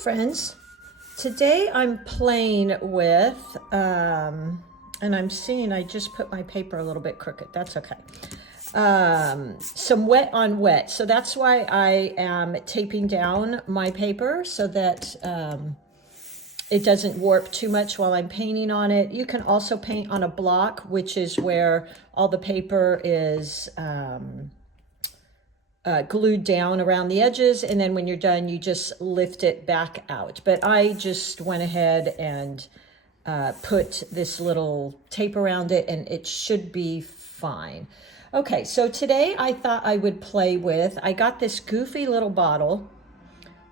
friends. Today I'm playing with, and I'm seeing I just put my paper a little bit crooked. That's okay. Some wet on wet. So that's why I am taping down my paper so that it doesn't warp too much while I'm painting on it. You can also paint on a block, which is where all the paper is glued down around the edges, and then when you're done you just lift it back out. But I just went ahead and put this little tape around it, and it should be fine. Okay, so today I thought I would play with, I got this goofy little bottle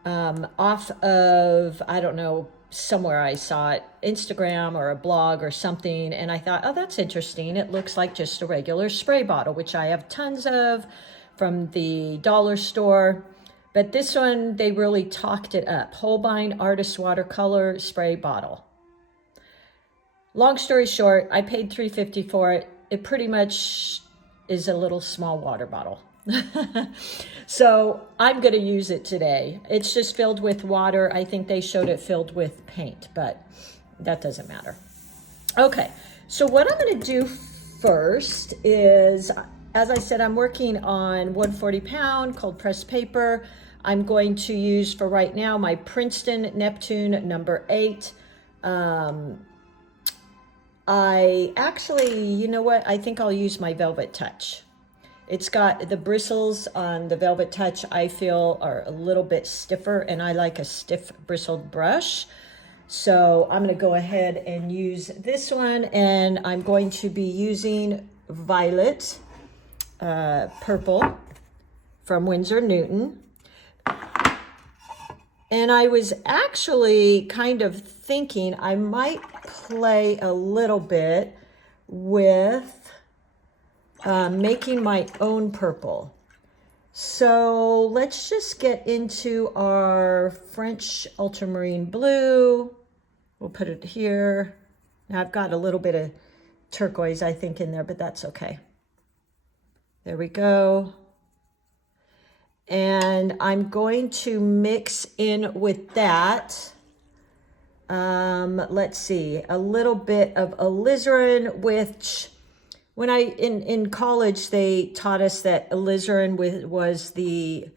off of, I don't know, somewhere I saw it, Instagram or a blog or something, and I thought, oh, that's interesting. It looks like just a regular spray bottle, which I have tons of from the dollar store. But this one, they really talked it up. Holbein Artist Watercolor Spray Bottle. Long story short, I paid $3.50 for it. It pretty much is a little small water bottle. So I'm going to use it today. It's just filled with water. I think they showed it filled with paint, but that doesn't matter. Okay, so what I'm going to do first is, as I said, I'm working on 140 pound cold pressed paper. I'm going to use for right now my Princeton Neptune number 8. I actually, you know what? I think I'll use my Velvet Touch. It's got the bristles on the Velvet Touch, I feel, are a little bit stiffer, and I like a stiff bristled brush. So I'm going to go ahead and use this one, and I'm going to be using Violet Purple from Winsor Newton. And I was actually kind of thinking I might play a little bit with making my own purple. So let's just get into our French ultramarine blue. We'll put it here. Now I've got a little bit of turquoise, I think, in there, but that's okay. There we go. And I'm going to mix in with that, let's see, a little bit of alizarin, which when in college, they taught us that alizarin was the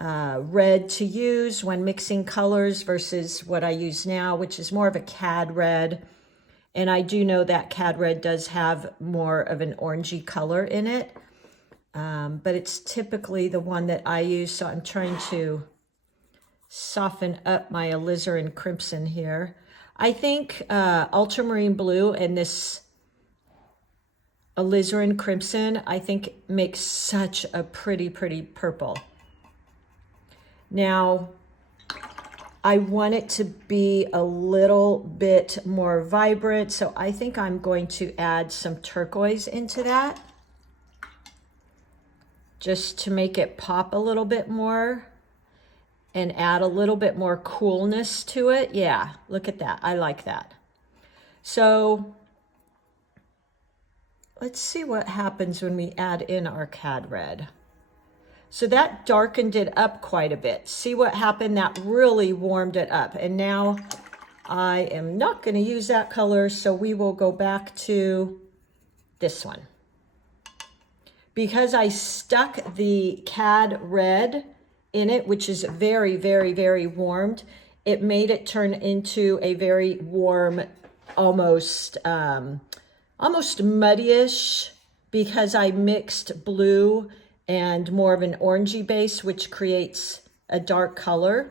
red to use when mixing colors versus what I use now, which is more of a cad red. And I do know that cad red does have more of an orangey color in it. But it's typically the one that I use, so I'm trying to soften up my alizarin crimson here. I think ultramarine blue and this alizarin crimson, I think makes such a pretty purple. Now, I want it to be a little bit more vibrant, so I think I'm going to add some turquoise into that, just to make it pop a little bit more and add a little bit more coolness to it. Yeah, look at that. I like that. So let's see what happens when we add in our cad red. So that darkened it up quite a bit. See what happened? That really warmed it up. And now I am not going to use that color, so we will go back to this one. Because I stuck the cad red in it, which is very warmed, it made it turn into a very warm, almost muddyish, because I mixed blue and more of an orangey base, which creates a dark color.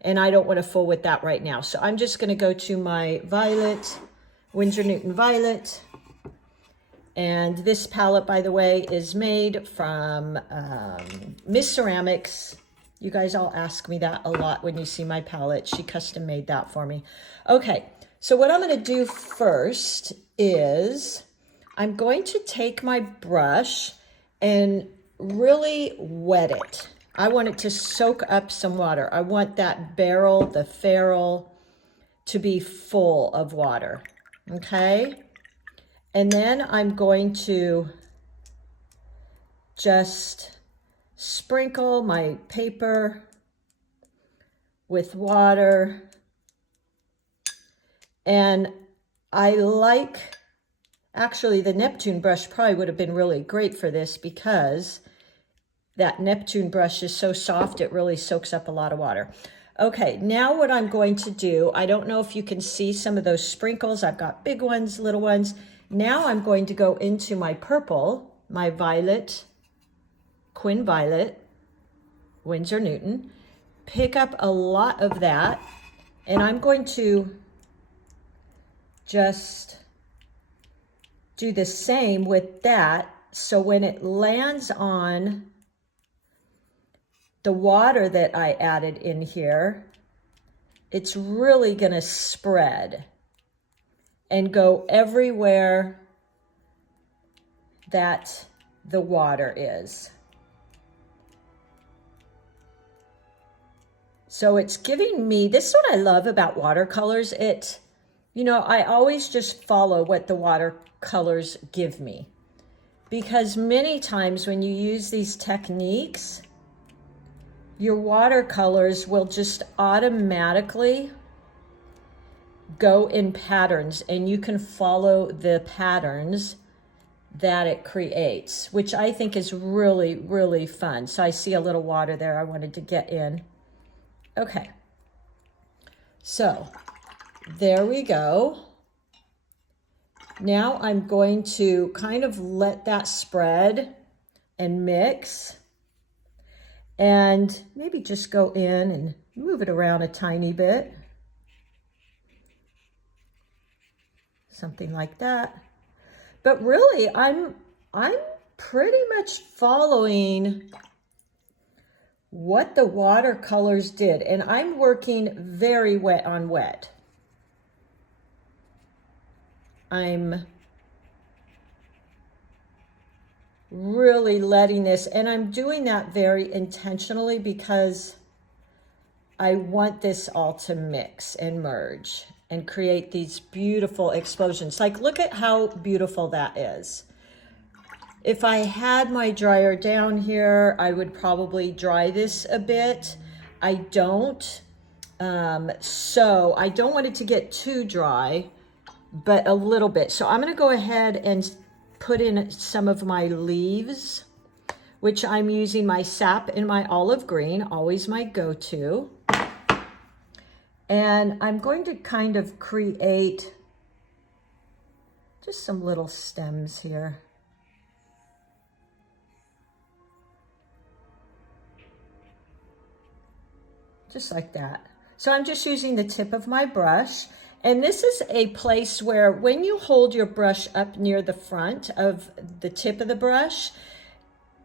And I don't want to fool with that right now. So I'm just going to go to my Violet, Winsor Newton Violet. And this palette, by the way, is made from Miss Ceramics. You guys all ask me that a lot when you see my palette. She custom made that for me. Okay, so what I'm going to do first is I'm going to take my brush and really wet it. I want it to soak up some water. I want that barrel, the ferrule, to be full of water, okay? And then I'm going to just sprinkle my paper with water. And I like, actually the Neptune brush probably would have been really great for this because that Neptune brush is so soft, it really soaks up a lot of water. Okay, now what I'm going to do, I don't know if you can see some of those sprinkles. I've got big ones, little ones. Now I'm going to go into my purple, my violet, Quin Violet, Winsor Newton, pick up a lot of that, and I'm going to just do the same with that. So when it lands on the water that I added in here, it's really gonna spread and go everywhere that the water is. So it's giving me, this is what I love about watercolors. You know, I always just follow what the watercolors give me, because many times when you use these techniques, your watercolors will just automatically go in patterns, and you can follow the patterns that it creates, which I think is really, really fun. So I see a little water there I wanted to get in. Okay, so there we go. Now I'm going to kind of let that spread and mix, and maybe just go in and move it around a tiny bit. Something like that. But really, I'm pretty much following what the watercolors did, and I'm working very wet on wet. I'm really letting this, and I'm doing that very intentionally because I want this all to mix and merge and create these beautiful explosions. Like, look at how beautiful that is. If I had my dryer down here, I would probably dry this a bit. I don't. So I don't want it to get too dry, but a little bit. So I'm going to go ahead and put in some of my leaves, which I'm using my sap and my olive green, always my go-to. And I'm going to kind of create just some little stems here. Just like that. So I'm just using the tip of my brush. And this is a place where when you hold your brush up near the front of the tip of the brush,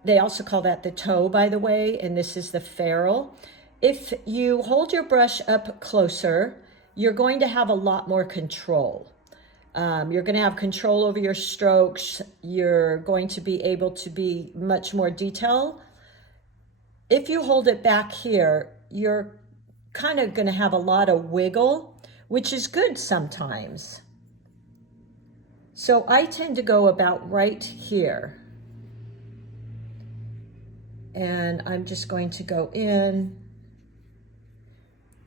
they also call that the toe, by the way, and this is the ferrule. If you hold your brush up closer, you're going to have a lot more control. You're going to have control over your strokes. You're going to be able to be much more detailed. If you hold it back here, you're kind of going to have a lot of wiggle, which is good sometimes. So I tend to go about right here. And I'm just going to go in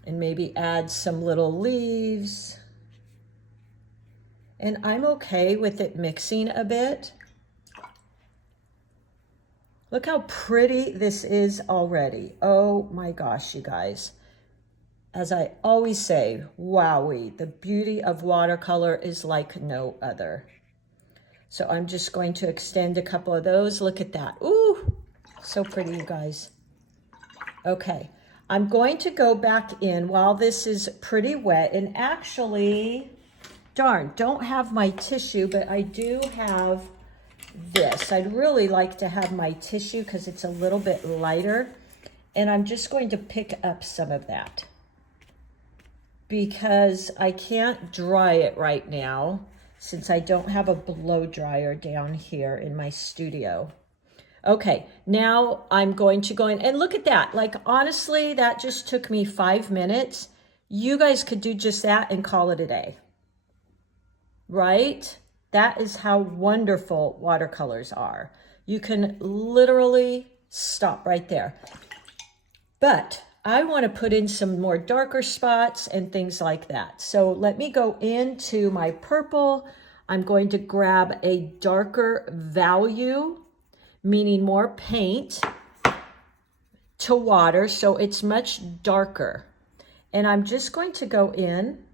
and maybe add some little leaves. And I'm okay with it mixing a bit. Look how pretty this is already. Oh my gosh, you guys. As I always say, wowee, the beauty of watercolor is like no other. So I'm just going to extend a couple of those. Look at that. Ooh, so pretty, you guys. Okay, I'm going to go back in while this is pretty wet. And actually, darn, don't have my tissue, but I do have this. I'd really like to have my tissue because it's a little bit lighter. And I'm just going to pick up some of that, because I can't dry it right now since I don't have a blow dryer down here in my studio. Okay, now I'm going to go in and look at that. Like, honestly, that just took me 5 minutes. You guys could do just that and call it a day, right? That is how wonderful watercolors are. You can literally stop right there. But I want to put in some more darker spots and things like that. So let me go into my purple. I'm going to grab a darker value, meaning more paint to water, so it's much darker. And I'm just going to go in,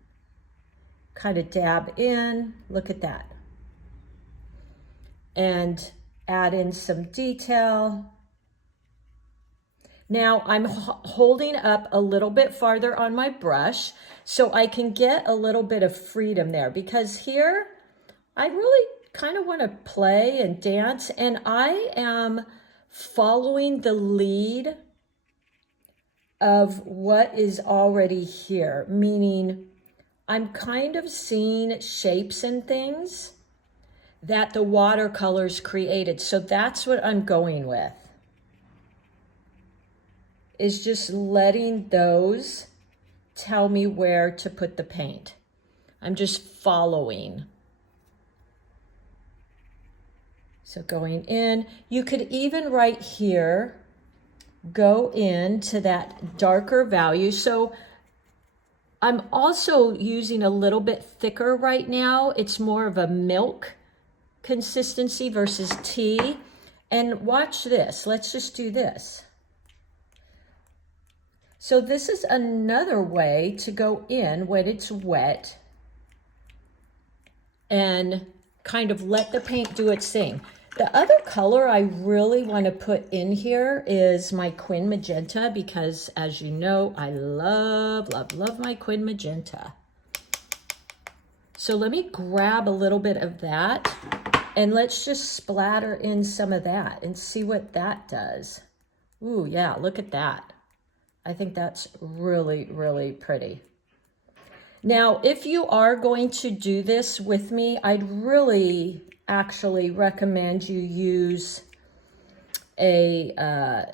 kind of dab in, look at that. And add in some detail. Now I'm holding up a little bit farther on my brush so I can get a little bit of freedom there, because here I really kind of want to play and dance, and I am following the lead of what is already here, meaning I'm kind of seeing shapes and things that the watercolors created. So that's what I'm going with, is just letting those tell me where to put the paint. I'm just following. So going in, you could even right here, go into that darker value. So I'm also using a little bit thicker right now. It's more of a milk consistency versus tea. And watch this, let's just do this. So this is another way to go in when it's wet and kind of let the paint do its thing. The other color I really want to put in here is my Quin Magenta, because as you know, I love, love, love my Quin Magenta. So let me grab a little bit of that and let's just splatter in some of that and see what that does. Ooh, yeah, look at that. I think that's really, really pretty. Now, if you are going to do this with me, I'd really actually recommend you use a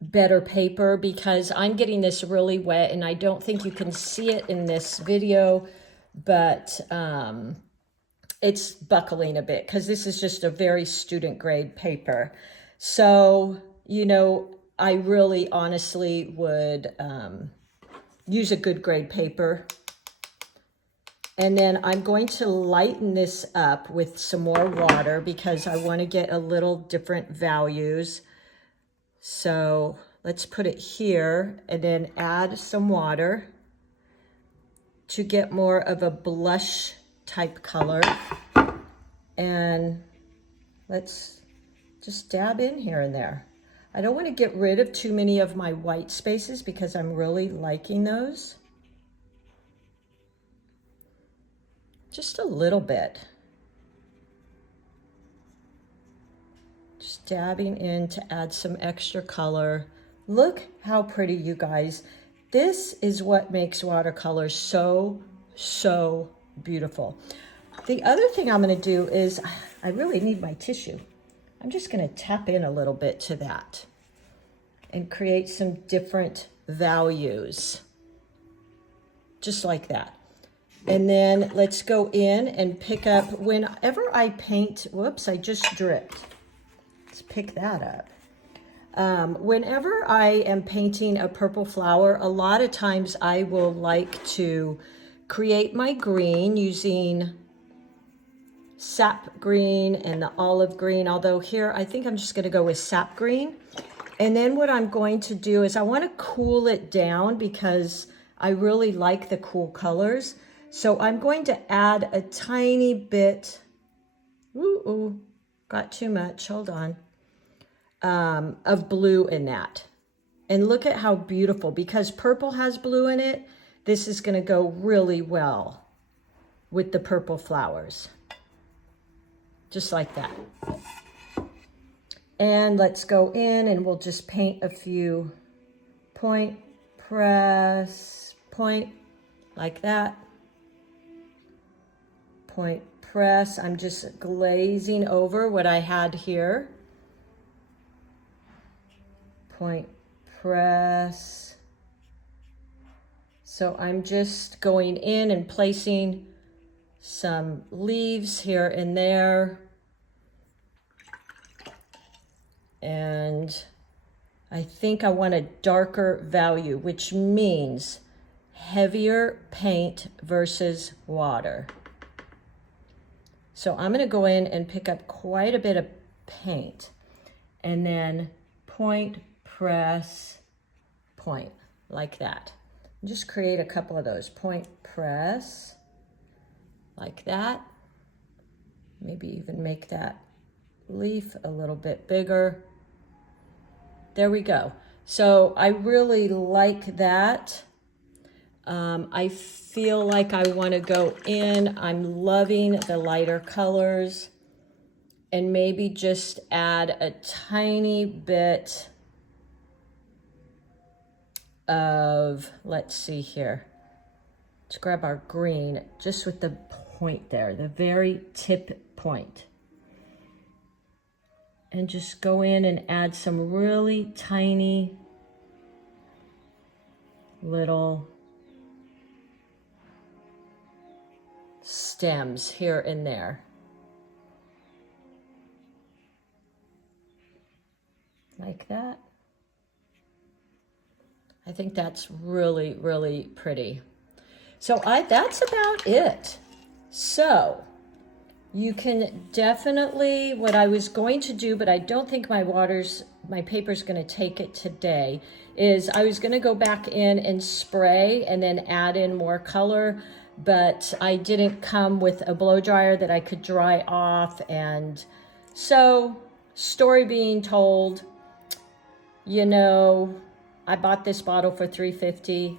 better paper, because I'm getting this really wet and I don't think you can see it in this video, but it's buckling a bit because this is just a very student grade paper. So, you know, I really honestly would use a good grade paper. And then I'm going to lighten this up with some more water because I want to get a little different values. So let's put it here and then add some water to get more of a blush type color. And let's just dab in here and there. I don't want to get rid of too many of my white spaces because I'm really liking those. Just a little bit. Just dabbing in to add some extra color. Look how pretty, you guys. This is what makes watercolors so, so beautiful. The other thing I'm going to do is, I really need my tissue. I'm just going to tap in a little bit to that and create some different values. Just like that. And then let's go in and pick up, whenever I paint, whoops, I just dripped. Let's pick that up. Whenever I am painting a purple flower, a lot of times I will like to create my green using sap green and the olive green, although here I think I'm just going to go with sap green. And then what I'm going to do is I want to cool it down because I really like the cool colors. So I'm going to add a tiny bit, got too much, hold on, of blue in that. And look at how beautiful, because purple has blue in it, this is going to go really well with the purple flowers. Just like that. And let's go in and we'll just paint a few point, press, point, like that. Point, press. I'm just glazing over what I had here. Point, press. So I'm just going in and placing some leaves here and there. And I think I want a darker value, which means heavier paint versus water. So I'm going to go in and pick up quite a bit of paint and then point, press, point, like that. Just create a couple of those. Point, press, like that. Maybe even make that leaf a little bit bigger. There we go. So I really like that. I feel like I want to go in. I'm loving the lighter colors and maybe just add a tiny bit of, let's see here. Let's grab our green just with the point there, the very tip point. And just go in and add some really tiny little stems here and there. Like that. I think that's really, really pretty. So that's about it. So you can definitely, what I was going to do, but I don't think my paper's going to take it today, is I was going to go back in and spray and then add in more color, but I didn't come with a blow dryer that I could dry off. And so, story being told, you know, I bought this bottle for $3.50.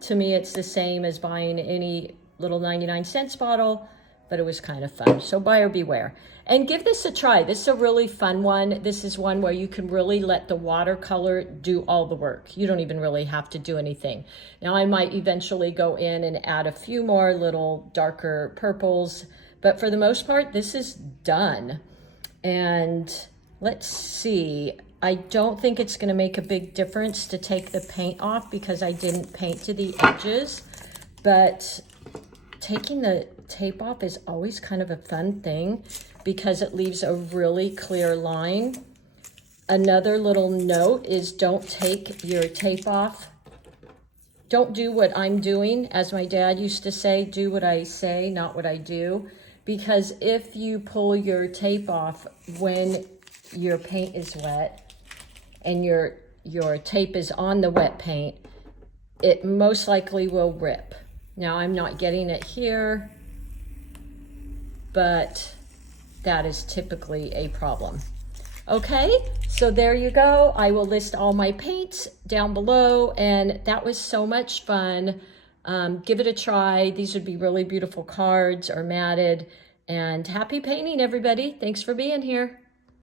To me, it's the same as buying any little 99-cent bottle, but it was kind of fun. So buyer beware. And give this a try. This is a really fun one. This is one where you can really let the watercolor do all the work. You don't even really have to do anything. Now I might eventually go in and add a few more little darker purples, but for the most part, this is done. And let's see. I don't think it's going to make a big difference to take the paint off because I didn't paint to the edges, but taking the tape off is always kind of a fun thing because it leaves a really clear line. Another little note is don't take your tape off. Don't do what I'm doing. As my dad used to say, do what I say, not what I do. Because if you pull your tape off when your paint is wet and your tape is on the wet paint, it most likely will rip. Now I'm not getting it here, but that is typically a problem. Okay, so there you go. I will list all my paints down below, and that was so much fun. Give it a try. These would be really beautiful cards or matted. And happy painting, everybody. Thanks for being here.